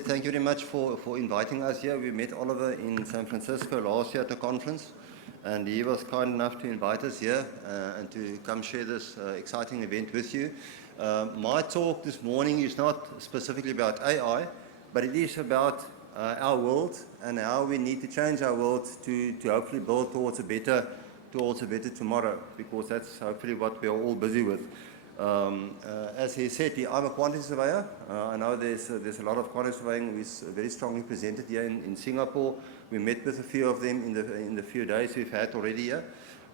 said, thank you very much for inviting us here. We met Oliver in San Francisco last year at a conference, and he was kind enough to invite us here and to come share this exciting event with you. My talk this morning is not specifically about AI, but it is about our world and how we need to change our world to hopefully build towards a better tomorrow, because that's hopefully what we are all busy with. As he said, I'm a quantity surveyor. I know there's a lot of quantity surveying who is very strongly presented here in Singapore. We met with a few of them in the few days we've had already here.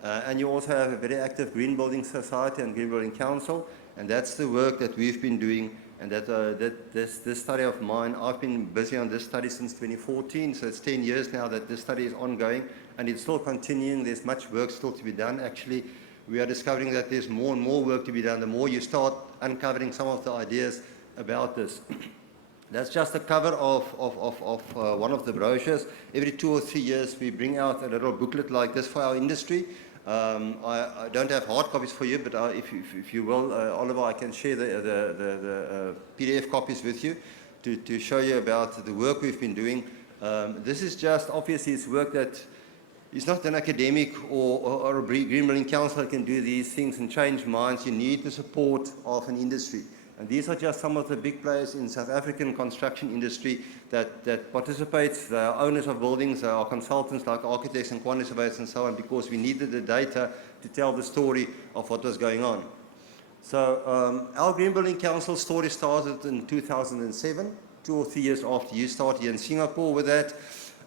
And you also have a very active Green Building Society and Green Building Council, and that's the work that we've been doing. And this study of mine, I've been busy on this study since 2014, so it's 10 years now that this study is ongoing, and it's still continuing. There's much work still to be done. Actually, we are discovering that there's more and more work to be done the more you start uncovering some of the ideas about this. That's just a cover of one of the brochures. Every 2 or 3 years we bring out a little booklet like this for our industry. I don't have hard copies for you, but if you will, Oliver, I can share the PDF copies with you to show you about the work we've been doing. This is just, obviously, it's work that is not an academic or a Green Building Council that can do these things and change minds. You need the support of an industry. And these are just some of the big players in South African construction industry that participates. They are owners of buildings, they are consultants like architects and quantity surveyors and so on, because we needed the data to tell the story of what was going on. So our Green Building Council story started in 2007, 2 or 3 years after you started here in Singapore with that.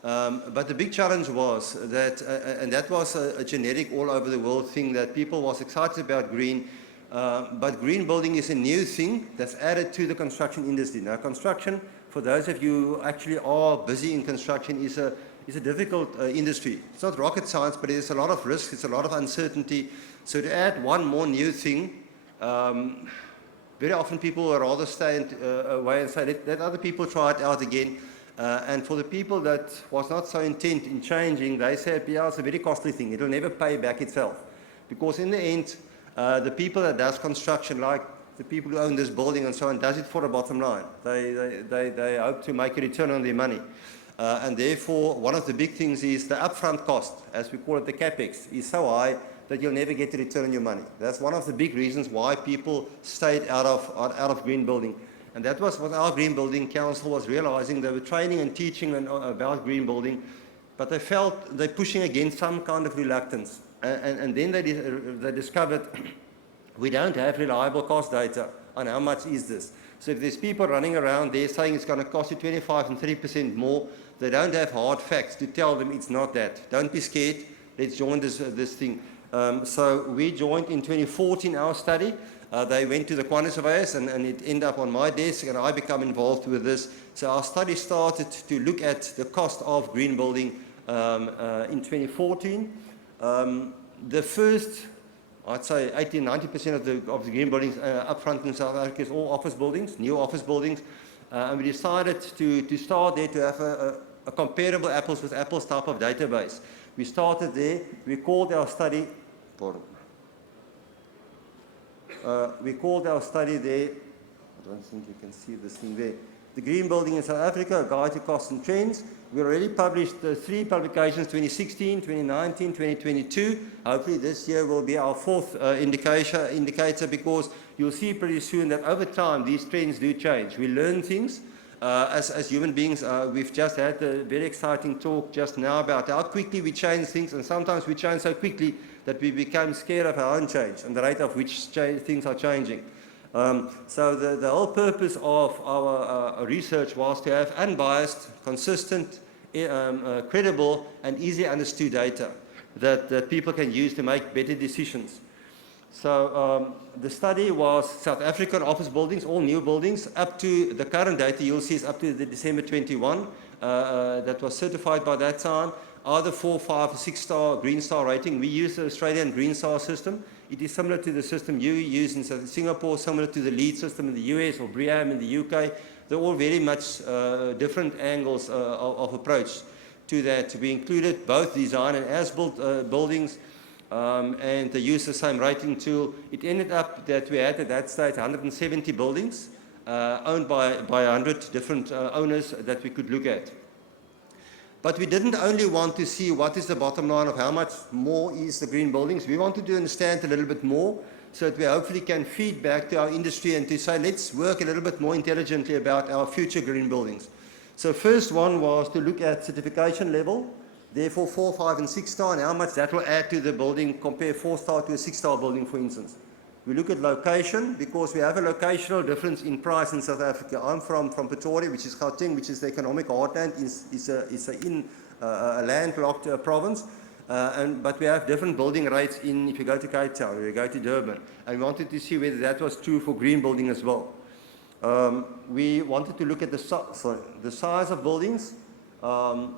But the big challenge was that, and that was a generic all over the world thing, that people was excited about green, but green building is a new thing that's added to the construction industry. Now, construction, for those of you who actually are busy in construction, is a difficult industry. It's not rocket science, but there's a lot of risk, it's a lot of uncertainty. So to add one more new thing, very often people would rather stay away and say, let other people try it out again. And for the people that was not so intent in changing, they said, yeah, it's a very costly thing. It'll never pay back itself. Because in the end, the people that does construction, like the people who own this building and so on, does it for a bottom line. They hope to make a return on their money. And therefore, one of the big things is the upfront cost, as we call it, the capex, is so high that you'll never get a return on your money. That's one of the big reasons why people stayed out of green building. And that was what our Green Building Council was realizing. They were training and teaching about green building, but they felt they're pushing against some kind of reluctance. And then they discovered we don't have reliable cost data on how much is this. So if there's people running around there saying it's going to cost you 25 and 30% more, they don't have hard facts to tell them it's not that. Don't be scared. Let's join this thing. So we joined in 2014 our study. They went to the quantity surveyors, and it ended up on my desk, and I became involved with this. So our study started to look at the cost of green building in 2014. The first, I'd say 80-90% of the green buildings upfront in South Africa is all office buildings, new office buildings. And we decided to start there to have a comparable apples with apples type of database. We started there. We called our study, we called our study there, I don't think you can see this thing there, The Green Building in South Africa, A Guide to Costs and Trends. We already published 3 publications, 2016, 2019, 2022. Hopefully this year will be our 4th indicator, because you'll see pretty soon that over time these trends do change. We learn things as human beings. We've just had a very exciting talk just now about how quickly we change things, and sometimes we change so quickly that we become scared of our own change and the rate of which things are changing. So the whole purpose of our research was to have unbiased, consistent, credible and easily understood data that people can use to make better decisions. So the study was South African office buildings, all new buildings, up to the current data you'll see is up to the December 21, that was certified by that time, either 4, 5, or 6-star Green Star rating. We use the Australian Green Star system. It is similar to the system you use in Singapore, similar to the LEED system in the US or BREEAM in the UK. They're all very much different angles of approach to that. We included both design and as-built buildings, and they used the same rating tool. It ended up that we had at that stage 170 buildings owned by 100 different owners that we could look at. But we didn't only want to see what is the bottom line of how much more is the green buildings. We wanted to understand a little bit more so that we hopefully can feed back to our industry and to say, let's work a little bit more intelligently about our future green buildings. So first one was to look at certification level, therefore 4, 5 and 6 star, and how much that will add to the building, compare 4 star to a 6 star building, for instance. We look at location because we have a locational difference in price in South Africa. I'm from Pretoria, which is Gauteng, which is the economic heartland. It's a landlocked province. But we have different building rates if you go to Cape Town, or you go to Durban. And we wanted to see whether that was true for green building as well. We wanted to look at the size of buildings.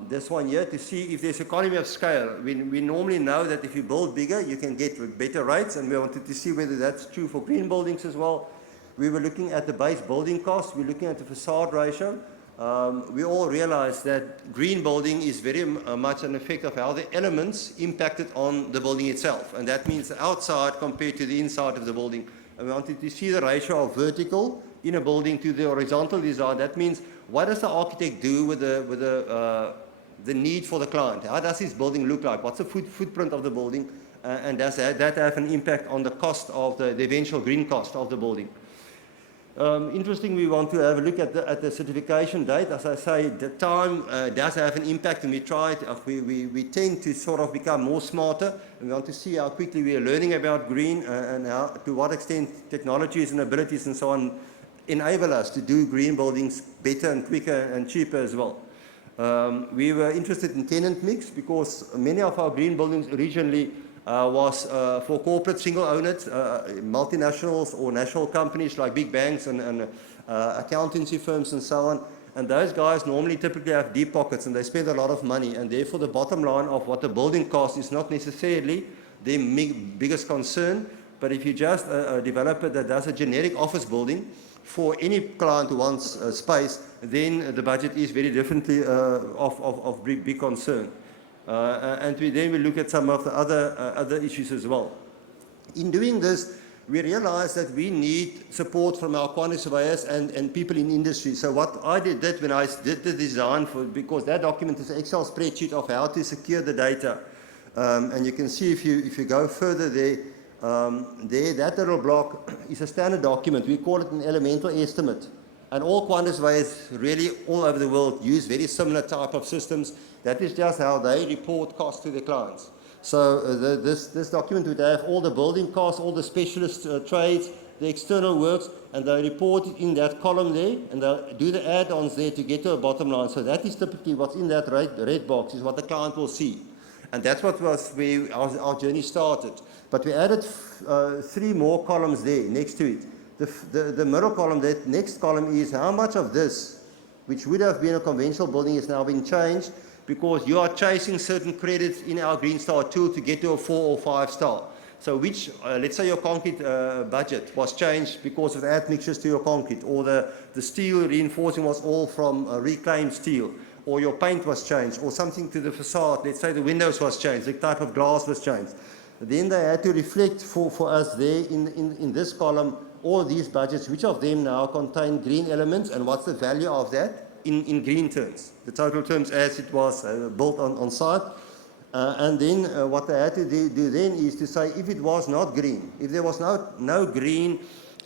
This one here, to see if there's economy of scale. We normally know that if you build bigger, you can get better rates, and we wanted to see whether that's true for green buildings as well. We were looking at the base building cost. We're looking at the facade ratio. We all realize that green building is very much an effect of how the elements impacted on the building itself, and that means the outside compared to the inside of the building. And we wanted to see the ratio of vertical in a building to the horizontal design. That means, what does the architect do with the need for the client? How does his building look like? What's the footprint of the building? And does that have an impact on the cost of the eventual green cost of the building? Interesting, we want to have a look at the certification date. As I say, the time does have an impact, and we tend to sort of become more smarter, and we want to see how quickly we are learning about green and how, to what extent technologies and abilities and so on enable us to do green buildings better and quicker and cheaper as well. We were interested in tenant mix because many of our green buildings originally was for corporate single owners, multinationals or national companies like big banks and accountancy firms and so on. And those guys normally typically have deep pockets and they spend a lot of money, and therefore the bottom line of what the building costs is not necessarily their biggest concern. But if you just a developer that does a generic office building for any client who wants space, then the budget is very differently of big concern. And then we look at some of the other issues as well. In doing this, we realized that we need support from our quantity surveyors and people in industry. So what I did when I did the design, because that document is an Excel spreadsheet of how to secure the data. And you can see if you go further there, that little block is a standard document. We call it an elemental estimate. And all quantity surveyors really all over the world use very similar type of systems. That is just how they report costs to their clients. So this document would have all the building costs, all the specialist trades, the external works, and they report it in that column there, and they do the add-ons there to get to a bottom line. So that is typically what's in that red box, is what the client will see. And that's what was where our journey started. But we added 3 more columns there next to it. The middle column, that next column, is how much of this, which would have been a conventional building, is now being changed because you are chasing certain credits in our Green Star tool to get to a 4 or 5 star. So which, let's say your concrete budget was changed because of admixtures to your concrete, or the steel reinforcing was all from reclaimed steel, or your paint was changed, or something to the facade, let's say the windows was changed, the type of glass was changed. Then they had to reflect for us there in this column all these budgets, which of them now contain green elements and what's the value of that in green terms, the total terms as it was built on site. And then what they had to do then is to say, if it was not green, if there was no green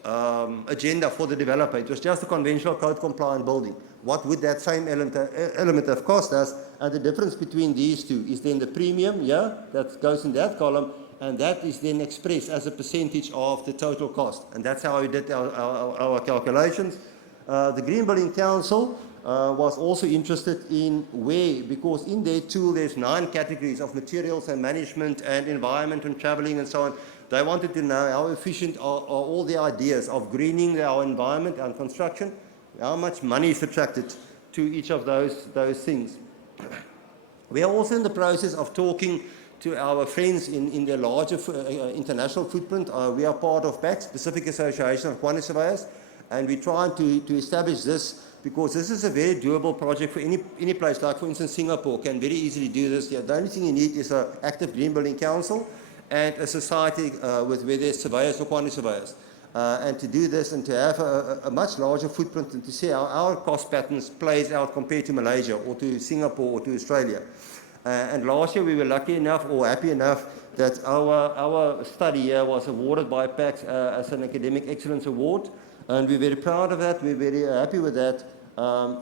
agenda for the developer, it was just a conventional code compliant building, what would that same element have cost us? And the difference between these two is then the premium, that goes in that column, and that is then expressed as a percentage of the total cost. And that's how we did our calculations. The Green Building Council was also interested in where, because in their tool there's 9 categories of materials and management and environment and traveling and so on. They wanted to know how efficient are all the ideas of greening our environment and construction, how much money is attracted to each of those things. We are also in the process of talking to our friends in the larger international footprint. We are part of PAC, Pacific Association of Quantity Surveyors, and we're trying to establish this because this is a very doable project for any place, like for instance Singapore can very easily do this. The only thing you need is an active Green Building Council and a society where there's surveyors or quantity surveyors. and to do this and to have a much larger footprint and to see how our cost patterns plays out compared to Malaysia or to Singapore or to Australia. And last year we were lucky enough or happy enough that our study here was awarded by PAX as an Academic Excellence Award. And we're very proud of that. We're very happy with that.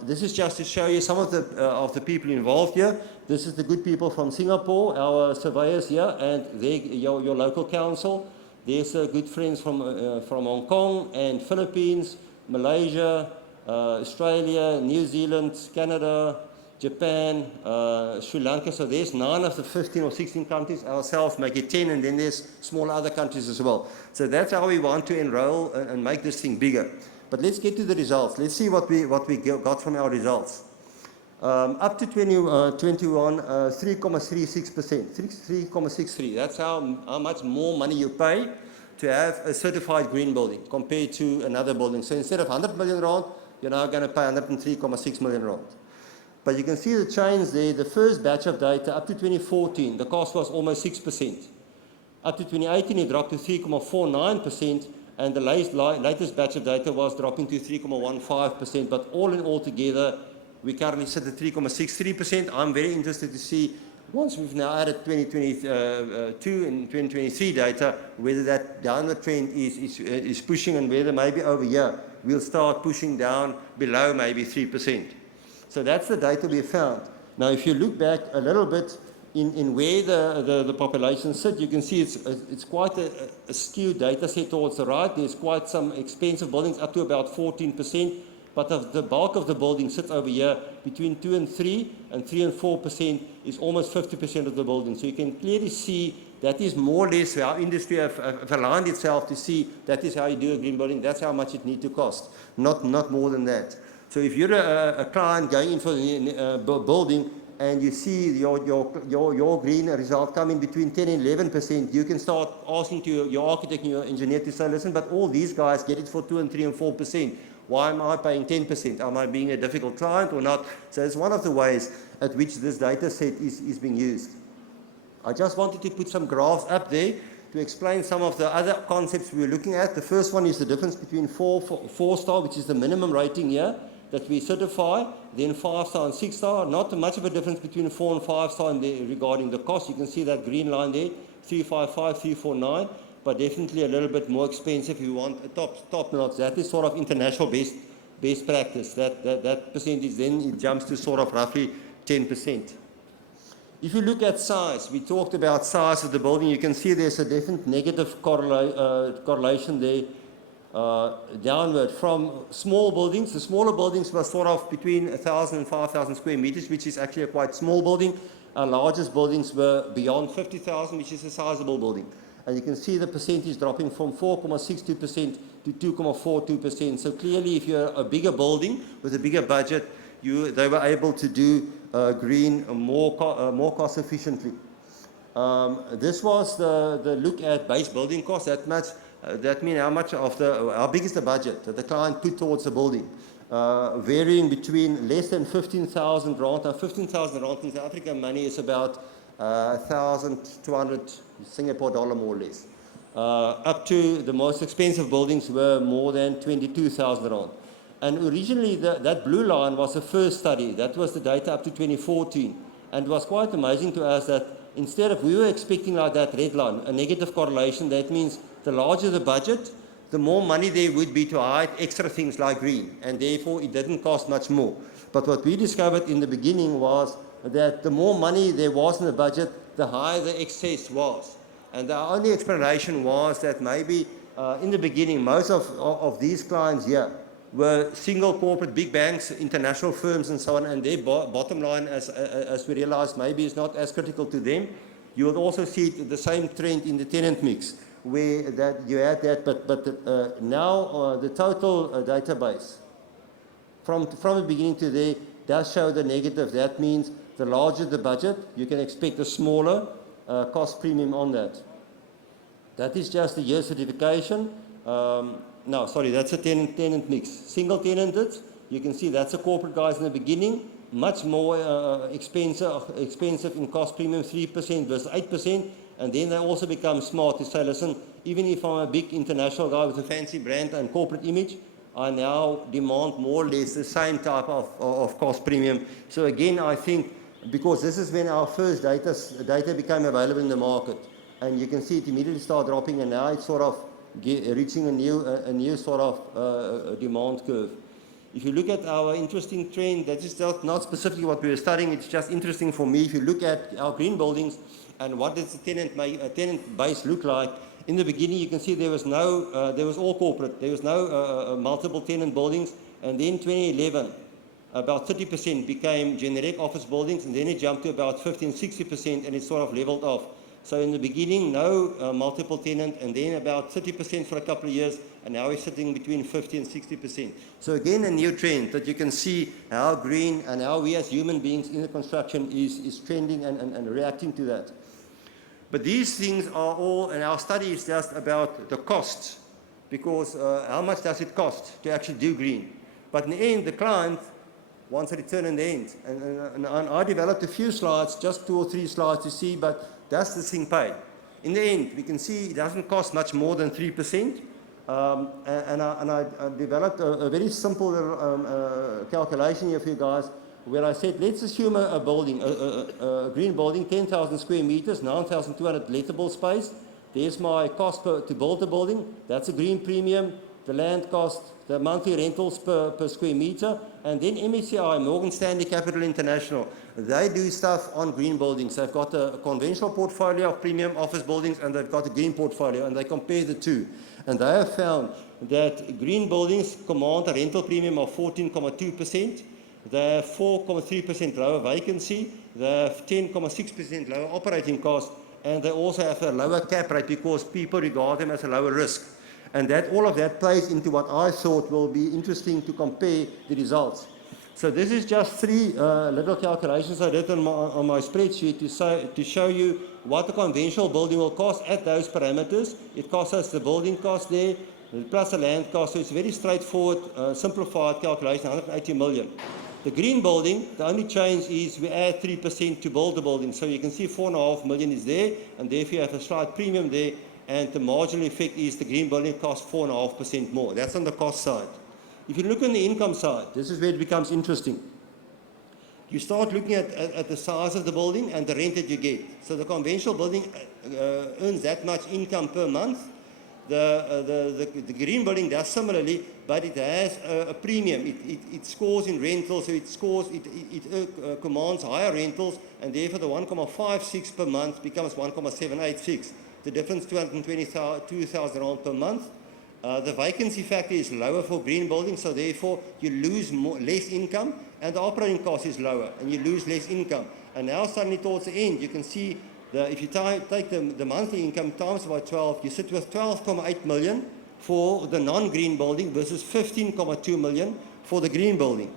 This is just to show you some of the people involved here. This is the good people from Singapore, our surveyors here, and your local council. There's good friends from Hong Kong and Philippines, Malaysia, Australia, New Zealand, Canada, Japan, Sri Lanka. So there's 9 of the 15 or 16 countries. Ourselves make it 10, and then there's small other countries as well. So that's how we want to enroll and make this thing bigger. But let's get to the results. Let's see what we got from our results. Up to 21, 3.36%, 3.63. That's how much more money you pay to have a certified green building compared to another building. So instead of 100 million rand, you're now going to pay 103.6 million rand. But you can see the change there. The first batch of data up to 2014, the cost was almost 6%. Up to 2018, it dropped to 3.49%, and the latest batch of data was dropping to 3.15%. But all in all together, we currently sit at 3.63%. I'm very interested to see, once we've now added 2022 and 2023 data, whether that downward trend is pushing, and whether maybe over here we'll start pushing down below maybe 3%. So that's the data we found. Now, if you look back a little bit in where the population sit, you can see it's quite a skewed data set towards the right. There's quite some expensive buildings, up to about 14%, but the bulk of the buildings sits over here between 2 and 3, and 3 and 4% is almost 50% of the building. So you can clearly see that is more or less how industry have aligned itself to see that is how you do a green building, that's how much it needs to cost, not more than that. So if you're a client going in for the building and you see your green result coming between 10 and 11%, you can start asking to your architect and your engineer to say, listen, but all these guys get it for 2 and 3 and 4%. Why am I paying 10%? Am I being a difficult client or not? So it's one of the ways at which this data set is being used. I just wanted to put some graphs up there to explain some of the other concepts we're looking at. The first one is the difference between 4-star, which is the minimum rating here that we certify, then 5-star and 6-star. Not much of a difference between 4 and 5-star regarding the cost. You can see that green line there, 355, 349, but definitely a little bit more expensive if you want a top notch. That is sort of international best practice. That percentage, then it jumps to sort of roughly 10%. If you look at size, we talked about size of the building. You can see there's a definite negative correlation there downward from small buildings. The smaller buildings were sort of between 1,000 and 5,000 square meters, which is actually a quite small building. Our largest buildings were beyond 50,000, which is a sizable building. And you can see the percentage dropping from 4.62% to 2.42%. So clearly, if you're a bigger building with a bigger budget, they were able to do green more cost efficiently. This was the look at base building costs. That means how big is the budget that the client put towards the building, varying between less than 15,000 rand. Now, 15,000 rand in South African money is about 1,200 Singapore dollar more or less. Up to the most expensive buildings were more than 22,000 rand. And originally, that blue line was the first study. That was the data up to 2014. And it was quite amazing to us that instead of, we were expecting like that red line, a negative correlation. That means the larger the budget, the more money there would be to hide extra things like green. And therefore, it didn't cost much more. But what we discovered in the beginning was that the more money there was in the budget, the higher the excess was. And the only explanation was that maybe in the beginning, most of these clients here were single corporate big banks, international firms and so on, and their bottom line, as we realized, maybe is not as critical to them. You will also see the same trend in the tenant mix, where that you had that, but now the total database from the beginning to there does show the negative. That means the larger the budget, you can expect a smaller cost premium on that. That is just a year certification. No, sorry, that's a tenant mix. Single tenanted, you can see that's a corporate guys in the beginning, much more expensive in cost premium, 3% versus 8%. and then they also become smart to say, listen, even if I'm a big international guy with a fancy brand and corporate image, I now demand more or less the same type of cost premium. So again, I think, because this is when our first data became available in the market, and you can see it immediately start dropping, and now it's sort of reaching a new sort of demand curve. If you look at our interesting trend, that is not specifically what we were studying, it's just interesting for me. If you look at our green buildings and what does the tenant base look like, in the beginning you can see there was all corporate, there was no multiple tenant buildings, and then 2011, about 30% became generic office buildings, and then it jumped to about 15-60%, and it sort of leveled off. So in the beginning, no multiple tenant, and then about 30% for a couple of years, and now we're sitting between 50 and 60%. So again, a new trend that you can see how green and how we as human beings in the construction is trending and reacting to that. But these things are all, and our study is just about the costs, because how much does it cost to actually do green? But in the end, the client wants a return in the end. And I developed a few slides, just 2 or 3 slides to see, but does this thing pay? In the end, we can see it doesn't cost much more than 3%. And I developed a very simple calculation here for you guys, where I said, let's assume a building, a green building, 10,000 square meters, 9,200 lettable space. There's my cost to build the building. That's a green premium, the land cost, the monthly rentals per square meter, and then MSCI, Morgan Stanley Capital International, they do stuff on green buildings. They've got a conventional portfolio of premium office buildings, and they've got a green portfolio, and they compare the two. And they have found that green buildings command a rental premium of 14.2%. They have 4.3% lower vacancy. They have 10.6% lower operating cost, and they also have a lower cap rate because people regard them as a lower risk. And all of that plays into what I thought will be interesting to compare the results. So this is just 3 little calculations I did on my spreadsheet to show you what the conventional building will cost at those parameters. It costs us the building cost there, plus the land cost. So it's a very straightforward, simplified calculation, 180 million. The green building, the only change is we add 3% to build the building. So you can see 4.5 million is there, and therefore you have a slight premium there. And the marginal effect is the green building costs 4.5% more. That's on the cost side. If you look on the income side, this is where it becomes interesting. You start looking at the size of the building and the rent that you get. So the conventional building earns that much income per month. The green building does similarly, but it has a premium. It scores in rentals, so it commands higher rentals, and therefore the 1.56 per month becomes 1.786. The difference, 222,000 rand per month. The vacancy factor is lower for green buildings, so therefore you lose less income, and the operating cost is lower, and you lose less income. And now suddenly towards the end, you can see if you take the monthly income times by 12, you sit with 12.8 million for the non-green building versus 15.2 million for the green building.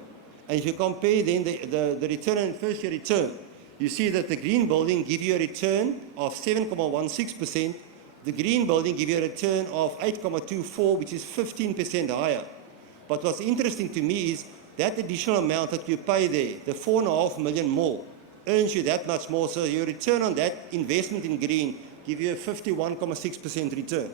And if you compare then the return and first year return, you see that the green building gives you a return of 7.16%. The green building gives you a return of 8.24, which is 15% higher. But what's interesting to me is that additional amount that you pay there, the 4.5 million more, earns you that much more. So your return on that investment in green gives you a 51.6% return.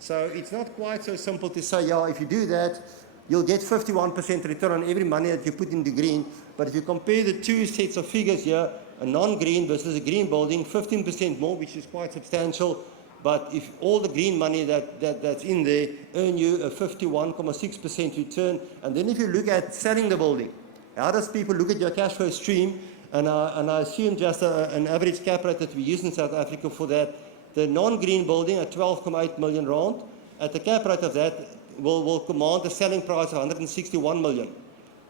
So it's not quite so simple to say, yeah, if you do that, you'll get 51% return on every money that you put into green. But if you compare the 2 sets of figures here, a non-green versus a green building, 15% more, which is quite substantial. But if all the green money that's in there earn you a 51.6% return, and then if you look at selling the building, how does people look at your cash flow stream? And I assume just an average cap rate that we use in South Africa for that. The non-green building at 12.8 million rand, at the cap rate of that will command a selling price of 161 million.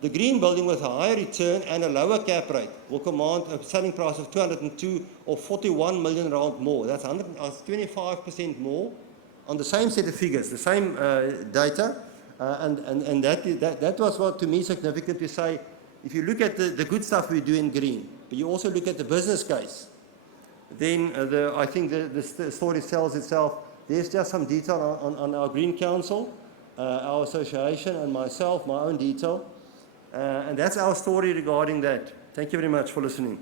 The green building with a higher return and a lower cap rate will command a selling price of 202 or 41 million rand more. That's 25% more on the same set of figures, the same data. And that was what to me significant to say, if you look at the good stuff we do in green, but you also look at the business case, then I think the story sells itself. There's just some detail on our Green Council, our association, and myself, my own detail. And that's our story regarding that. Thank you very much for listening.